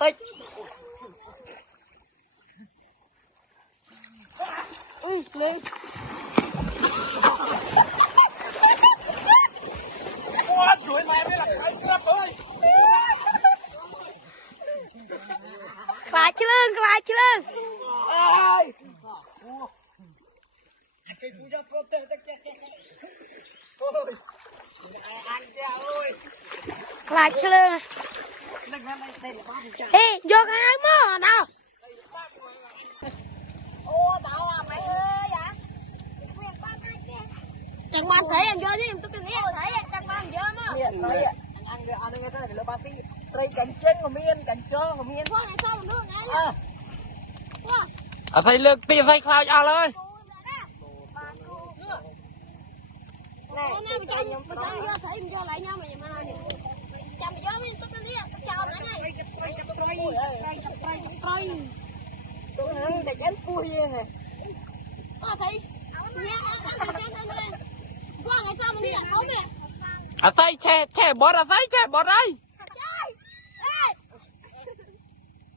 tích. Ui, lên. Ôi, đuổi mày mới là cái cướp ơi. Lại chứ lưng. Ai. Lại chứ lưng. Ê, vô cái áo mò đâu. Ô, tao à mày ơi hả? Chẳng mà thấy anh vô chứ, tôi thấy chẳng mà anh vô mà. Miền thấy ạ. Anh nghe thế này là ba tí. Đây cảnh trên của miền, cảnh trơ của miền. Thôi ngày sau mình nước ngay. Thấy lực bị vây khao cho ơi. Này, mình cho vô thấy mình vô lại nhau mày mà. Chăm mày vô mới tôi thấy tôi chào nãy này. Tôi nói để em cua hiền này. Thấy. Nha, qua ngày sau mình đi ăn ốm nè. Thấy che bớt thấy che bớt đây. Chơi. Ê.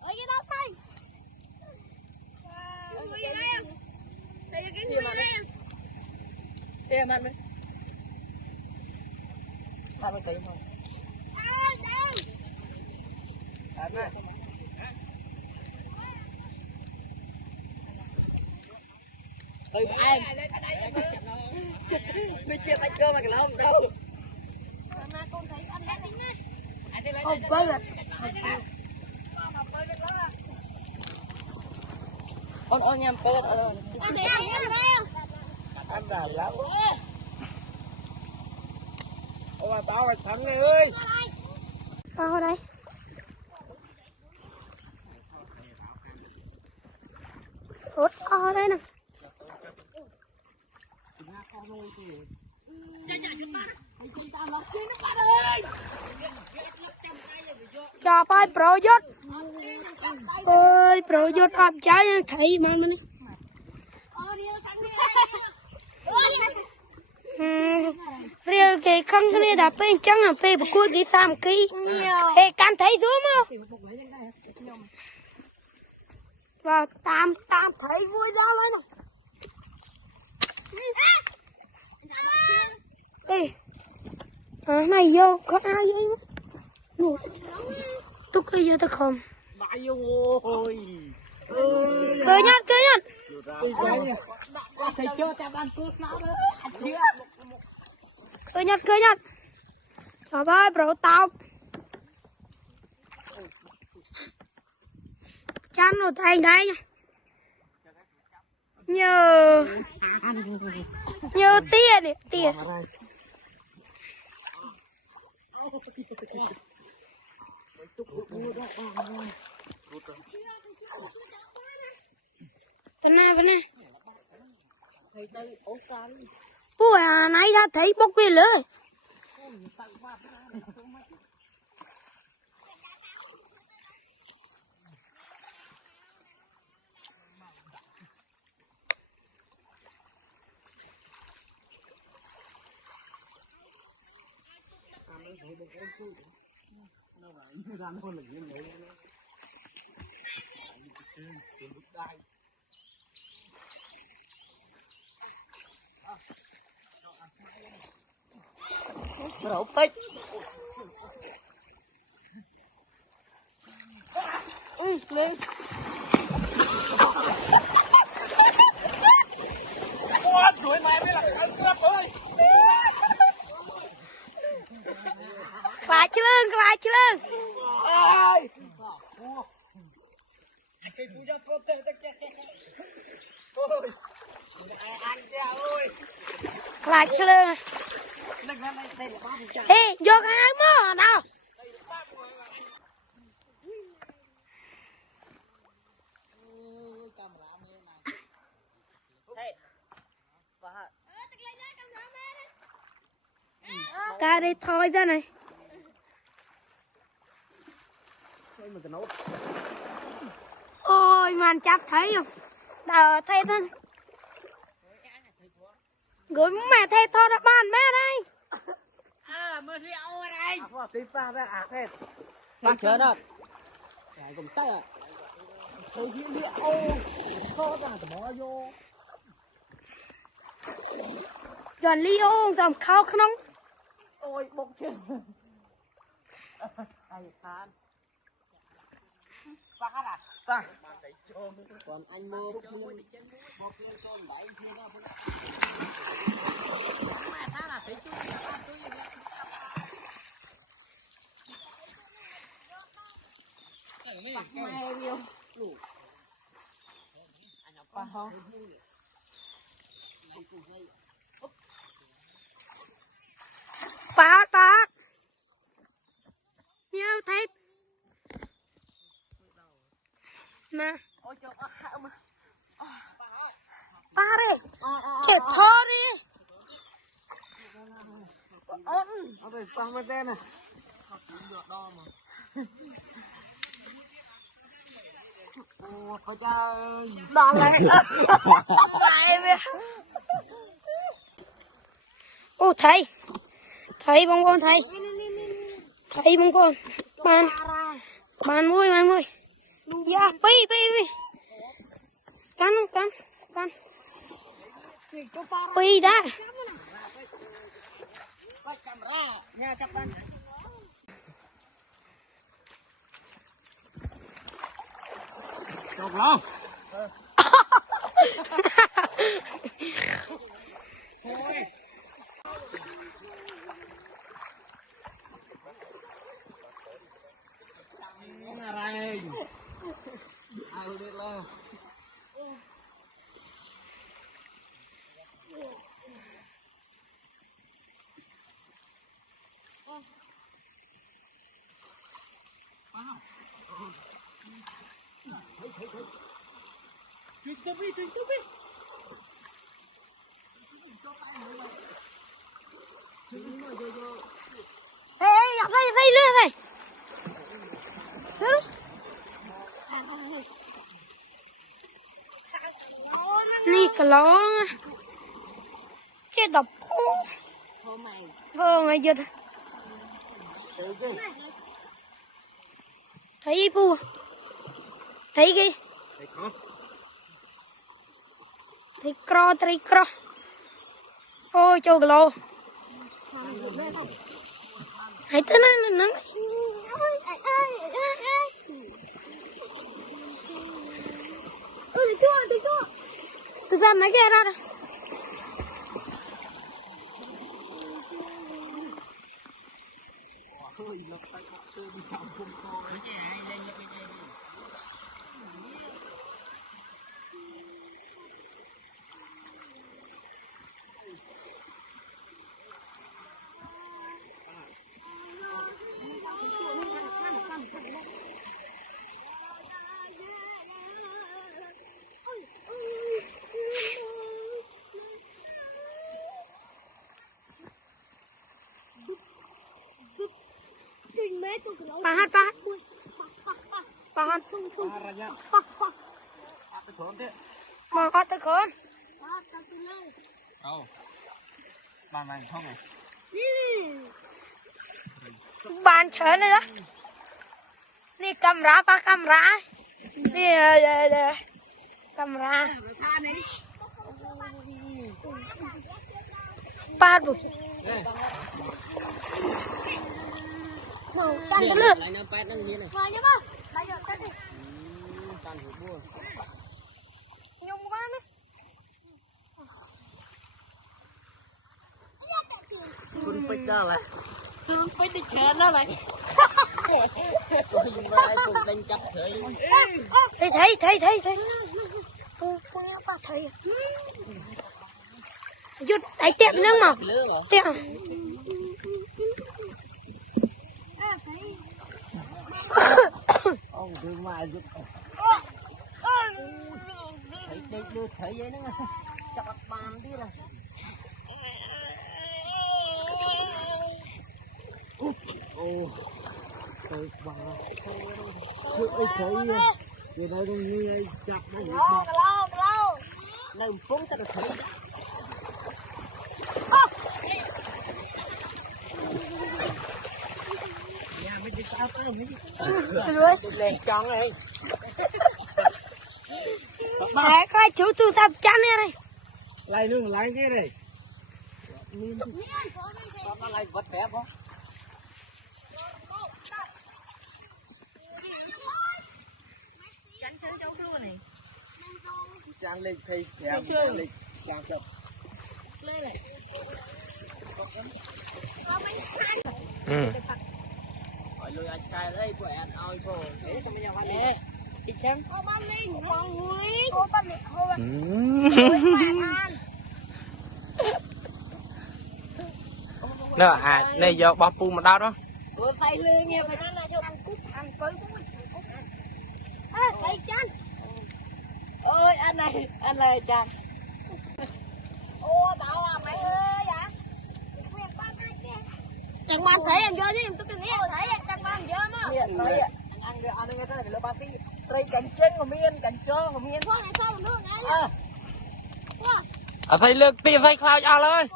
Ở cái đó say. Người gì đây em? Đây cái người gì đây em? Em ăn đi. Ăn một tí không? Ăn này. Em. Đi chia tay cơ mà cái lông đâu. Không bơi rồi. Ôn nhầm bớt rồi. Anh để ăn đây. Ăn dài lắm. Ôi tao phải thắng này ơi. Vào đây. Út o đây nè. Cho bay pro dốt. Ơi pro dốt ập trái thấy mà mình. Riêng cái không cái này đã bên trắng là bên một cuốn cái sam ký. Ê can thấy xuống không? Và tam thấy vui ra lên này. Ê, này vô có ai vô? Tôi cứ vô tôi không. Ôi. Cười nhát. Thầy chưa cho ăn cút nó nữa. Cười nhát. Trời ơi, bro tao. Chán rồi tay đây nha. Nhờ tia đi, tia. Bên này. Ủa nãy ra thấy bốc vềเลยRồi tích. Ui, lên. Ôi, đuổi mày mới là cái cướp ơi. Lại chứ lưng. Ai. Lại chứ lưng. Ê, vô cái áo mò đâu. Ca đi thôi ra này. Ôi màn chắc thấy không? Đờ thấy thân. Gửi mẹ thấy thôi đã bàn mẹ đây. Mưa rượu ở đây. Tí pha ra ác hết. Bạn chờ đó. lại cùng tay à thôi kia đi ô có ra tao bỏ vô giòn ly ô dòng khao không ôi bốc chưa ai phán phá à phá còn anh mua một lên con bảy kia nó mà ta là thấy tôi mẹ yêu đủ anh học qua không bác nhiều thấy nè ba đi chết thơ đi ở đây sang bên đây này ô phải cha đòn lại ô thầy bông con thầy bông con bàn mui dạ pi cắn pi đã quay camera nha chắp lên chọc lòng thôi là đây ai biết lo ê dây lưa này ni cả ló chết độc vô ngày giật thấy pu thấy cái thấy cro ôi châu cả lô hãy tới nó từ ra mấy cái ra đây Pahat mà có tới khốn đâu bàn này không này bàn chơi này đó đi camera pa camera đi camera ba bụi màu chăn tới lượt lại nó pet đang như này Rồi nhá ba. Bây giờ cắt đi. chăn hủ bua nhung quá đấyคุณไปได้เลยซื้อไปติดแขนแล้วเลยคุณไปคุณเล่นจับเฉย thấy cô nhớ ba thấy rút đẩy tiệm nước mà tiệm ông đưa mai giúp thấy đây đưa thấy vậy nó chặt bàn đi rồi ô tôi bà chưa ấy thấy giờ đây đang như chặt nó Lâu. này phóng ta được thấy nhà mình đi rồi lên con này mẹ coi chú tôi tập chăn này lại nữa lại cái này nó lại vật đẹp không chăn lên thì đẹp lên chăn chụp hỏi lùi ai sky đây của em ơi cô thế không nhau anh nè đi chăng cô ban linh con quý cô ban linh cô ban nè này giờ bò pu mà đau đó cô thấy lương nha phải ăn cho ăn cút ăn cối thấy chăn ôi anh này chăn ô bảo à mày ơi à chẳng mang thấy anh vô chứ em tôi thấy anh thấy chẳng mang vô mà thấy ăn cái ăn cái này là ba tí tây cành trên của miên cành trơ của miên thôi ngày sau mình nước ngay thấy lược tiền thấy cloud ao lên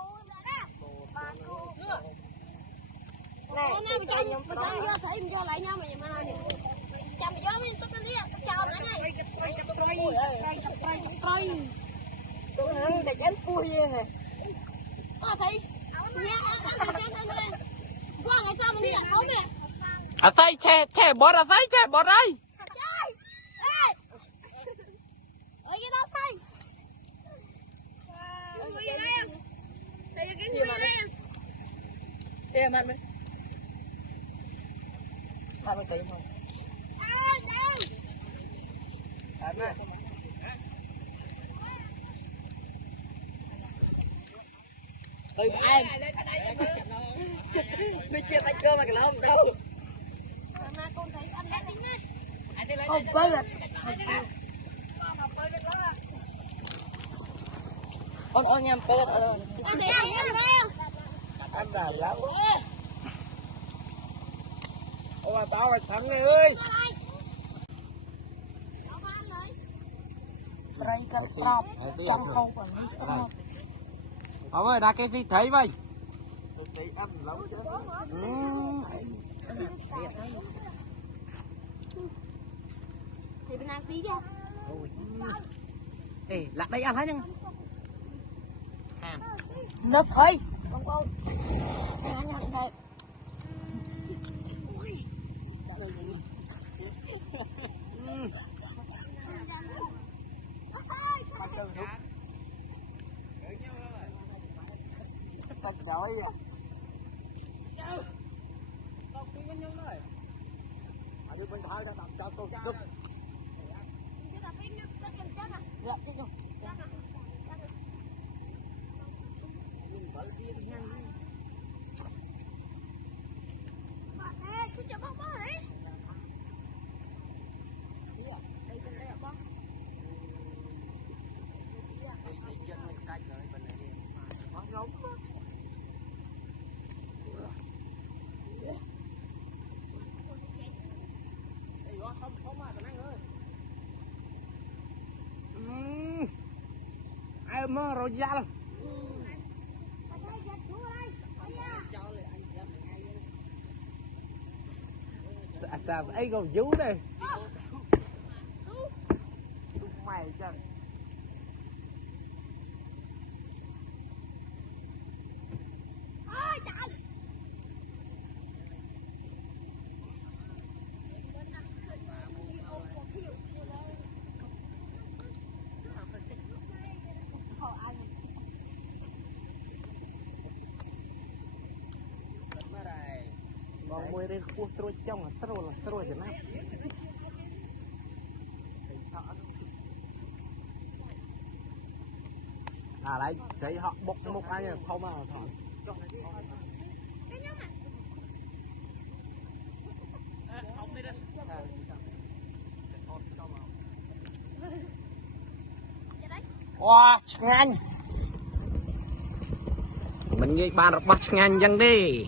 này bây giờ vô thấy mình vô lại nhau mày mà chăm mày vô mới tôi thấy tôi chào nãy này tôi nói để em cua này thấy nha qua ngày sau mình đi ăn ốm nè thấy che bớt thấy che bớt đây ở cái đó say cái gì đây em đây là cái gì đây em ăn đi ăn một tí không ăn này em mình chia tay cơ mà cái lông đâu con thấy anh đang tính đấy không phải là ôn nhầm cơ rồi anh thấy anh đây ăn đà lắm ôi mà tao phải thắng này ơi đây cái trọc chăn không còn ông ơi đặt cái gì thấy vậy thấy ăn lắm chứ thì bên ăn tí kìa ê lạc đây ăn hết nhưng nó thấy tao chói à đi bên thái đã đặt cho tôi chụp dạ tiếp tục ai mà rồi ra sao ấy còn vú đây mày chân bong môi đây cua trôi trong là trôi thế này đấy thấy họ bốc một ai nhỉ không mà thỏ wow nhanh mình nghĩ bàn được bắt nhanh chân đi